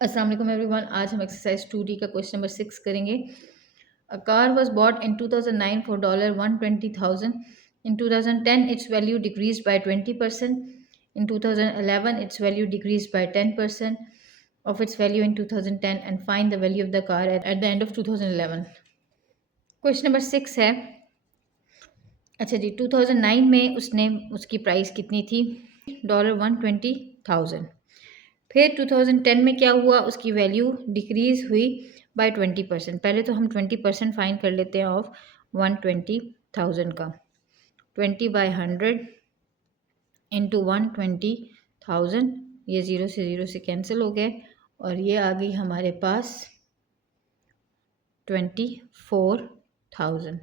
अस्सलाम वालेकुम एवरीवन। आज हम एक्सरसाइज 2D का क्वेश्चन नंबर 6 करेंगे। A car was bought in 2009 for $120,000। In 2010 its value decrease by 20%। In 2011 its value decrease by 10% of its value in 2010 and find the value of the car at the end of 2011। Question number 6 है। अच्छा जी, 2009 में उसने उसकी price कितनी थी? $120,000। फिर 2010 में क्या हुआ? उसकी वैल्यू डिक्रीज हुई बाय 20%। पहले तो हम 20% फाइंड कर लेते हैं ऑफ 120,000 का। 20/100 इंटू 120,000, ये ज़ीरो से ज़ीरो से कैंसिल हो गए और ये आ गई हमारे पास 24,000।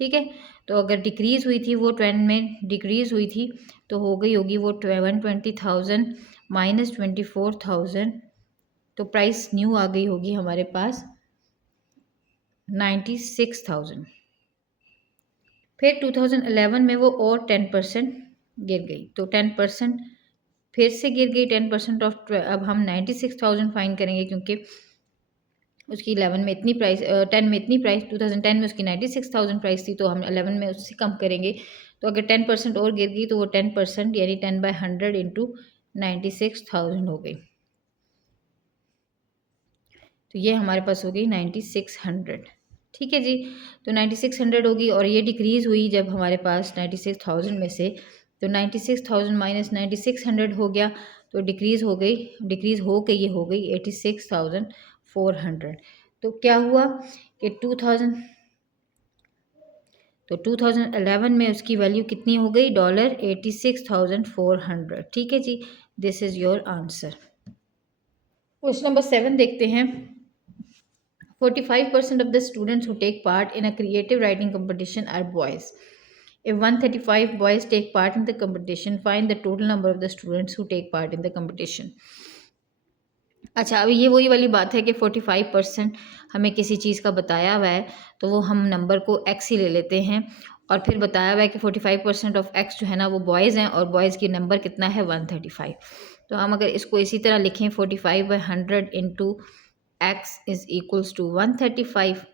ठीक है, तो अगर डिक्रीज़ हुई थी वो 10 में डिक्रीज़ हुई थी तो हो गई होगी वो 120,000 माइनस 24,000, तो प्राइस न्यू आ गई होगी हमारे पास 96,000। फिर 2011 में वो और 10% गिर गई, तो 10% फिर से गिर गई 10% ऑफ। अब हम 96,000 फाइंड करेंगे क्योंकि उसकी 11 में इतनी प्राइस 10 में इतनी प्राइस, 2010 में उसकी 96,000 प्राइस थी, तो हम 11 में उससे कम करेंगे। तो अगर 10% और गिर गई तो वो 10% यानी 10/100 इंटू 96,000 हो गई। तो ये हमारे पास हो गई 9600। ठीक है जी, तो 9600 होगी और ये डिक्रीज़ हुई जब हमारे पास 96,000 में से, तो 96,000 माइनस 9600 हो गया, तो डिक्रीज़ हो गई, डिक्रीज़ हो के ये हो गई 86,400। तो क्या हुआ कि 2011 में उसकी वैल्यू कितनी हो गई? $86,400। ठीक है जी, this is your answer. Question number 7 देखते हैं। 45% of the students who take part in a creative writing competition are boys. If 135 boys take part in the competition, find the total number of the students who take part in the competition. अच्छा, अभी ये वही वाली बात है कि 45% हमें किसी चीज़ का बताया हुआ है तो वो हम नंबर को x ही ले लेते हैं, और फिर बताया हुआ है कि 45% ऑफ x जो है ना वो बॉयज़ हैं और बॉयज़ की नंबर कितना है 135। तो हम अगर इसको इसी तरह लिखें 45/100 into x is equals to 135।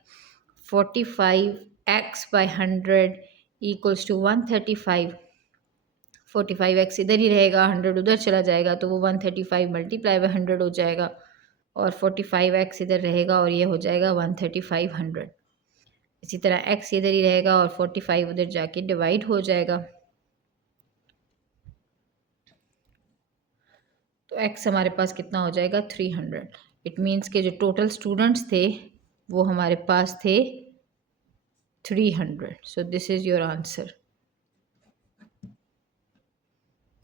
45x/100 equals to 135। 45x इधर ही रहेगा, 100 उधर चला जाएगा, तो वो 135 मल्टीप्लाई बाय 100 हो जाएगा, और 45x इधर रहेगा और ये हो जाएगा 13500। इसी तरह x इधर ही रहेगा और 45 उधर जाके डिवाइड हो जाएगा, तो x हमारे पास कितना हो जाएगा 300। इट मीन्स के जो टोटल स्टूडेंट्स थे वो हमारे पास थे 300। So this is your answer.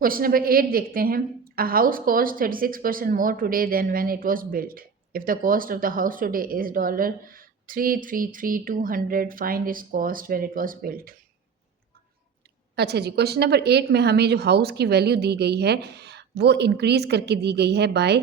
Question number 8 देखते हैं। A house cost 36% more today than when it was built. If the cost of the house today is $333,200, find its cost when it was built. अच्छा जी, question number 8 में हमें जो house की value दी गई है वो इंक्रीज़ करके दी गई है बाय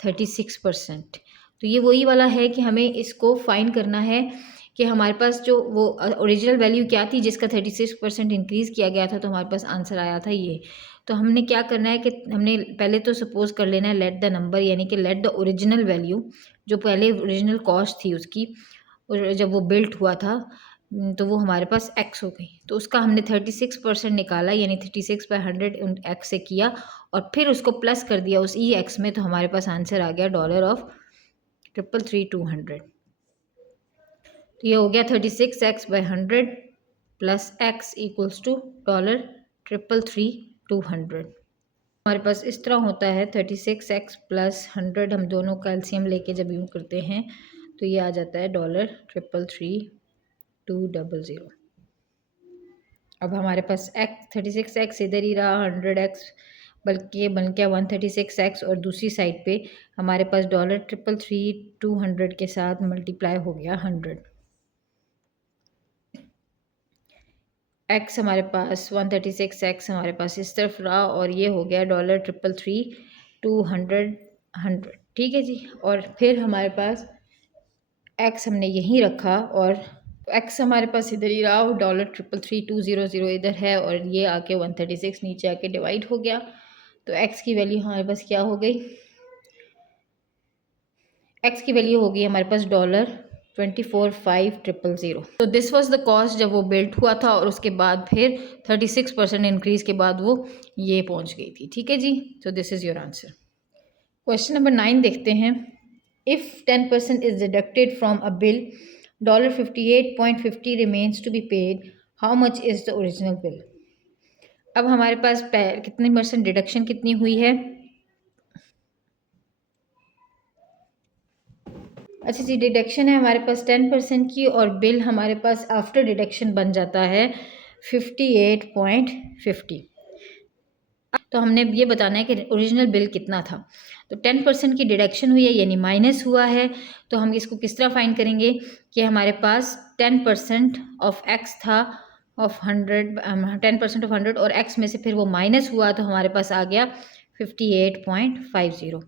36%। तो ये वही वाला है कि हमें इसको फाइंड करना है कि हमारे पास जो वो ओरिजिनल वैल्यू क्या थी जिसका 36% इंक्रीज़ किया गया था, तो हमारे पास आंसर आया था ये। तो हमने क्या करना है कि हमने पहले तो सपोज कर लेना है लेट द नंबर, यानी कि लेट द ओरिजिनल वैल्यू, जो पहले ओरिजिनल कॉस्ट थी उसकी और जब वो बिल्ट हुआ था, तो वो हमारे पास x हो गई। तो उसका हमने 36% निकाला, यानी 36/100 x से किया और फिर उसको प्लस कर दिया उस x में, तो हमारे पास आंसर आ गया $333,200। तो ये हो गया 36x/100 plus x equals to $333,200। हमारे पास इस तरह होता है 36x प्लस 100, हम दोनों का एलसीएम लेके जब यूँ करते हैं तो ये आ जाता है $333,200। अब हमारे पास x 36x इधर ही रहा, 100x बल्कि ये बन गया 136x, और दूसरी साइड पे हमारे पास $333,200 के साथ मल्टीप्लाई हो गया 100। x हमारे पास 136x हमारे पास इस तरफ रहा और ये हो गया $333,200। ठीक है जी, और फिर हमारे पास x हमने यहीं रखा और x हमारे पास इधर ही रहा, $333,200 इधर है और ये आके 136 नीचे आके डिवाइड हो गया। तो x की वैल्यू हमारे पास क्या हो गई एक्स की वैल्यू होगी हमारे पास $24,500। तो दिस वाज द कॉस्ट जब वो बिल्ट हुआ था, और उसके बाद फिर 36% इंक्रीज के बाद वो ये पहुंच गई थी। ठीक है जी, तो this is your answer. Question number 9 देखते हैं। If 10% is deducted from a bill, $58.50 remains to be paid, how much is the original bill. अब हमारे पास कितने परसेंट डिडक्शन कितनी हुई है। अच्छा जी, डिडक्शन है हमारे पास 10% की, और बिल हमारे पास आफ्टर डिडक्शन बन जाता है 58.50। तो हमने ये बताना है कि ओरिजिनल बिल कितना था। तो 10% की डिडक्शन हुई है यानी माइनस हुआ है, तो हम इसको किस तरह फाइंड करेंगे कि हमारे पास 10% ऑफ एक्स था, ऑफ 100, 10% ऑफ 100, और एक्स में से फिर वो माइनस हुआ, तो हमारे पास आ गया 58.50।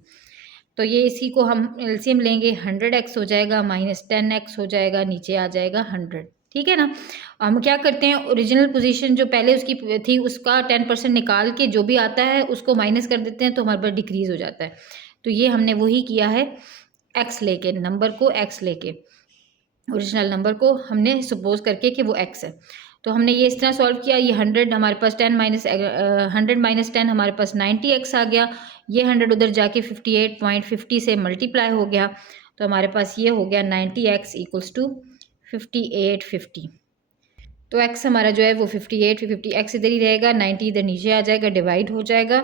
तो ये इसी को हम एलसीएम लेंगे, 100x हो जाएगा माइनस 10x हो जाएगा, नीचे आ जाएगा 100। ठीक है ना। हम क्या करते हैं, ओरिजिनल पोजीशन जो पहले उसकी थी उसका 10% निकाल के जो भी आता है उसको माइनस कर देते हैं, तो हमारे पास डिक्रीज हो जाता है। तो ये हमने वही किया है, एक्स लेके, नंबर को एक्स लेके, ओरिजिनल नंबर को हमने सपोज करके कि वो एक्स है। तो हमने ये इस तरह सॉल्व किया, ये 100 हमारे पास 100 माइनस 10 हमारे पास 90x आ गया, ये 100 उधर जाके 58.50 से मल्टीप्लाई हो गया, तो हमारे पास ये हो गया 90x इक्वल्स टू 5850। तो x हमारा जो है वो 58, x इधर ही रहेगा, 90 इधर नीचे आ जाएगा, डिवाइड हो जाएगा,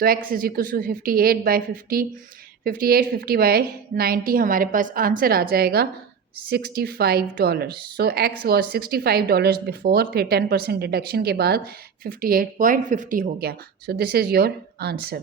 तो x is equal to 58/50, 5850 by 90 हमारे पास आंसर आ जाएगा $65। सो x वॉज $65 बिफोर, फिर 10% डिडक्शन के बाद 58.50 हो गया। सो दिस इज़ योर आंसर।